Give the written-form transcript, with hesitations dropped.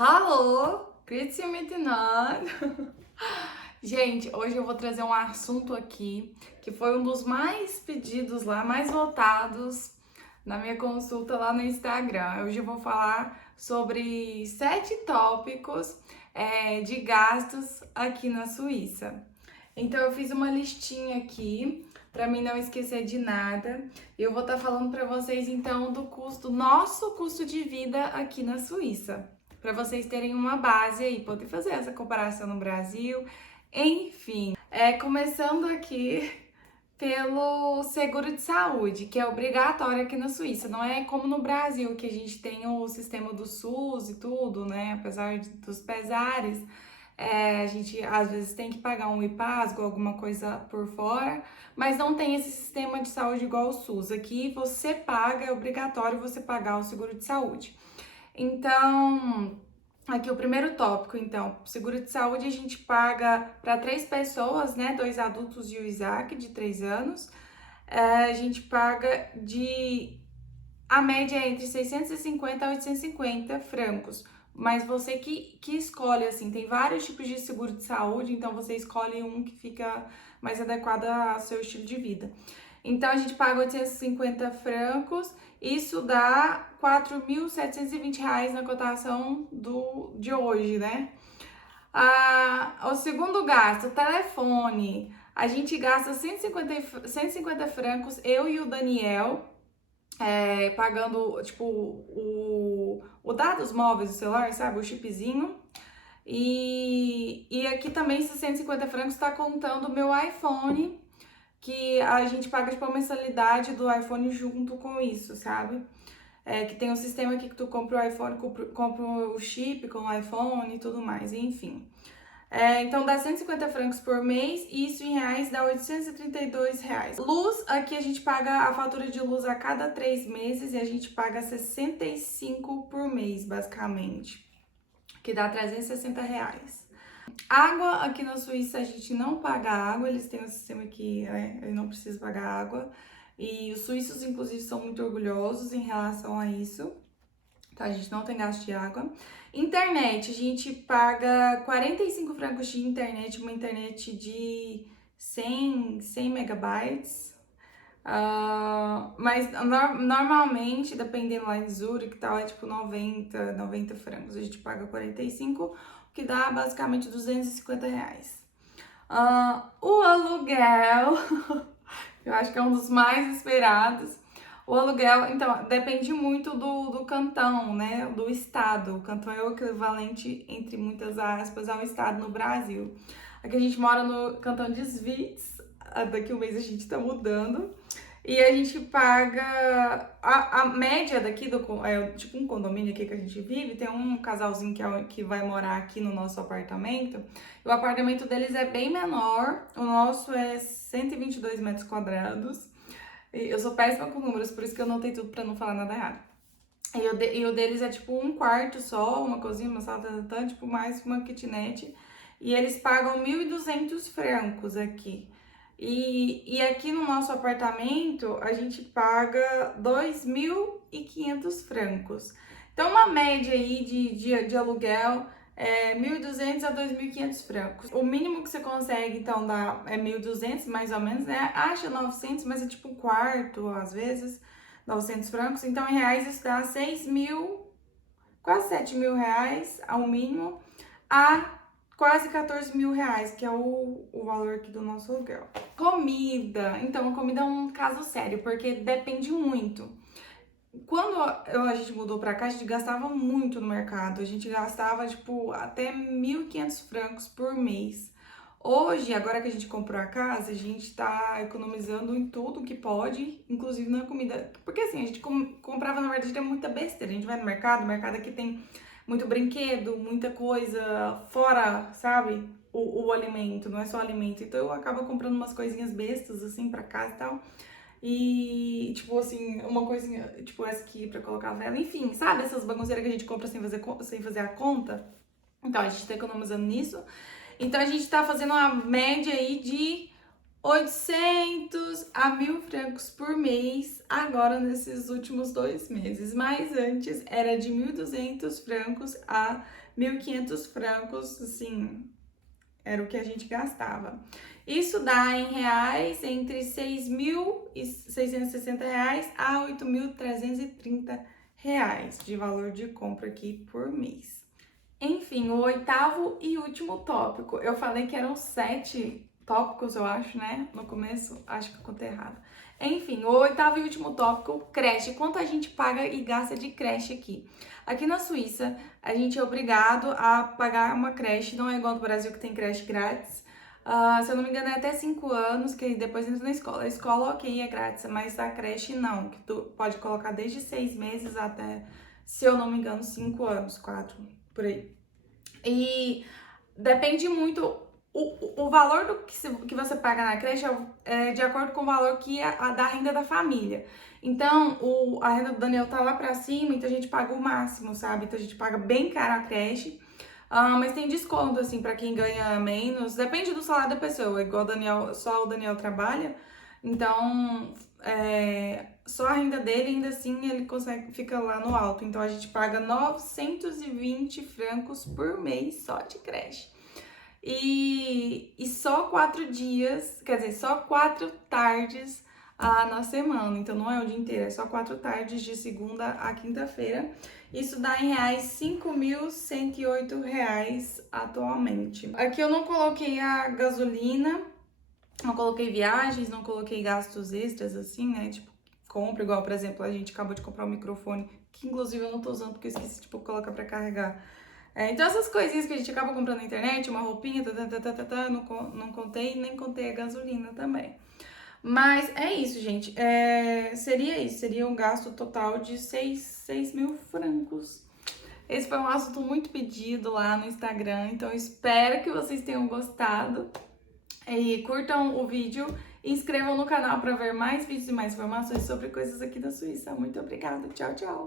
Alô, grüezi miteinander. Gente, hoje eu vou trazer um assunto aqui que foi um dos mais pedidos lá, mais votados na minha consulta lá no Instagram. Hoje eu vou falar sobre 7 tópicos de gastos aqui na Suíça. Então eu fiz uma listinha aqui para mim não esquecer de nada. Eu vou estar falando para vocês então do nosso custo de vida aqui na Suíça, para vocês terem uma base aí, poder fazer essa comparação no Brasil. Enfim, começando aqui pelo seguro de saúde, que é obrigatório aqui na Suíça. Não é como no Brasil, que a gente tem o sistema do SUS e tudo, né? Apesar dos pesares, a gente às vezes tem que pagar um IPASGO, alguma coisa por fora, mas não tem esse sistema de saúde igual o SUS. Aqui você paga, é obrigatório você pagar o seguro de saúde. Então, aqui o primeiro tópico, então, seguro de saúde a gente paga para 3 pessoas, né? 2 adultos e o Isaac, de 3 anos. A gente paga a média é entre 650 a 850 francos. Mas você que escolhe, assim, tem vários tipos de seguro de saúde, então você escolhe um que fica mais adequado ao seu estilo de vida. Então a gente paga 850 francos, isso dá 4.720 reais na cotação de hoje, né? O segundo gasto, telefone. A gente gasta 150 francos, eu e o Daniel, pagando, tipo, o dados móveis do celular, sabe? O chipzinho. E aqui também, esses 150 francos está contando o meu iPhone, que a gente paga, tipo, a mensalidade do iPhone junto com isso, sabe? Que tem um sistema aqui que tu compra o iPhone, compra o chip com o iPhone e tudo mais, enfim. Então dá 150 francos por mês e isso em reais dá 832 reais. Luz, aqui a gente paga a fatura de luz a cada 3 meses e a gente paga 65 por mês, basicamente, que dá 360 reais. Água, aqui na Suíça a gente não paga água, eles têm um sistema que eu não preciso pagar água. E os suíços, inclusive, são muito orgulhosos em relação a isso. Tá? A gente não tem gasto de água. Internet, a gente paga 45 francos de internet, uma internet de 100 megabytes. Mas normalmente, dependendo lá em Zurich e tal, é tipo 90 francos. A gente paga 45, que dá basicamente 250 reais. O aluguel, eu acho que é um dos mais esperados. O aluguel, então, depende muito do cantão, né? Do estado. O cantão é o equivalente, entre muitas aspas, ao estado no Brasil. Aqui a gente mora no cantão de Schwyz, daqui a um mês a gente tá mudando. E a gente paga a média daqui tipo um condomínio aqui que a gente vive, tem um casalzinho que vai morar aqui no nosso apartamento. O apartamento deles é bem menor, o nosso é 122 metros quadrados. Eu sou péssima com números, por isso que eu anotei tudo pra não falar nada errado. E o deles é tipo um quarto só, uma cozinha, uma sala, tipo mais uma kitnet. E eles pagam 1.200 francos aqui. E aqui no nosso apartamento a gente paga 2.500 francos. Então, uma média aí de aluguel é 1.200 a 2.500 francos. O mínimo que você consegue, então, dá 1.200 mais ou menos, né? Acha 900, mas é tipo um quarto, às vezes, 900 francos. Então, em reais, isso dá 6.000, quase 7.000 reais ao mínimo, a quase 14.000 reais, que é o valor aqui do nosso aluguel. Comida. Então, a comida é um caso sério, porque depende muito. Quando a gente mudou pra cá, a gente gastava muito no mercado. A gente gastava, tipo, até 1.500 francos por mês. Hoje, agora que a gente comprou a casa, a gente tá economizando em tudo que pode, inclusive na comida. Porque assim, a gente comprava, na verdade, muita besteira. A gente vai no mercado, o mercado aqui tem muito brinquedo, muita coisa fora, sabe? O alimento, não é só alimento. Então eu acabo comprando umas coisinhas bestas, assim, pra casa e tal. E, tipo assim, uma coisinha, tipo essa aqui pra colocar a vela, enfim, sabe? Essas bagunceiras que a gente compra sem fazer a conta. Então, a gente tá economizando nisso. Então, a gente tá fazendo uma média aí de 800 a 1.000 francos por mês, agora nesses últimos 2 meses. Mas antes era de 1.200 francos a 1.500 francos, assim, era o que a gente gastava. Isso dá em reais entre 6.660 reais a 8.330 reais de valor de compra aqui por mês. Enfim, o oitavo e último tópico. Eu falei que eram 7 tópicos, eu acho, né? No começo, acho que eu contei errado. Enfim, o oitavo e último tópico, creche. Quanto a gente paga e gasta de creche aqui? Aqui na Suíça, a gente é obrigado a pagar uma creche, não é igual no Brasil que tem creche grátis. Se eu não me engano, é até 5 anos, que depois entra na escola. A escola, ok, é grátis, mas a creche não, que tu pode colocar desde 6 meses até, se eu não me engano, 5 anos, 4, por aí. E depende muito, o valor que você paga na creche é de acordo com o valor que da renda da família. Então, a renda do Daniel tá lá pra cima, então a gente paga o máximo, sabe? Então a gente paga bem caro a creche. Mas tem desconto, assim, pra quem ganha menos. Depende do salário da pessoa. Igual só o Daniel trabalha. Então, só a renda dele, ainda assim, ele fica lá no alto. Então, a gente paga 920 francos por mês só de creche. E só 4 dias, quer dizer, só 4 tardes na semana. Então, não é o dia inteiro, é só 4 tardes de segunda a quinta-feira. Isso dá em reais 5.108 reais atualmente. Aqui eu não coloquei a gasolina, não coloquei viagens, não coloquei gastos extras assim, né? Tipo, compra, igual, por exemplo, a gente acabou de comprar um microfone, que inclusive eu não tô usando porque eu esqueci, tipo, colocar pra carregar. Então essas coisinhas que a gente acaba comprando na internet, uma roupinha, não contei, nem contei a gasolina também. Mas é isso, gente. Seria isso. Seria um gasto total de 6 mil francos. Esse foi um assunto muito pedido lá no Instagram. Então, espero que vocês tenham gostado. E curtam o vídeo. E inscrevam no canal para ver mais vídeos e mais informações sobre coisas aqui da Suíça. Muito obrigada. Tchau, tchau.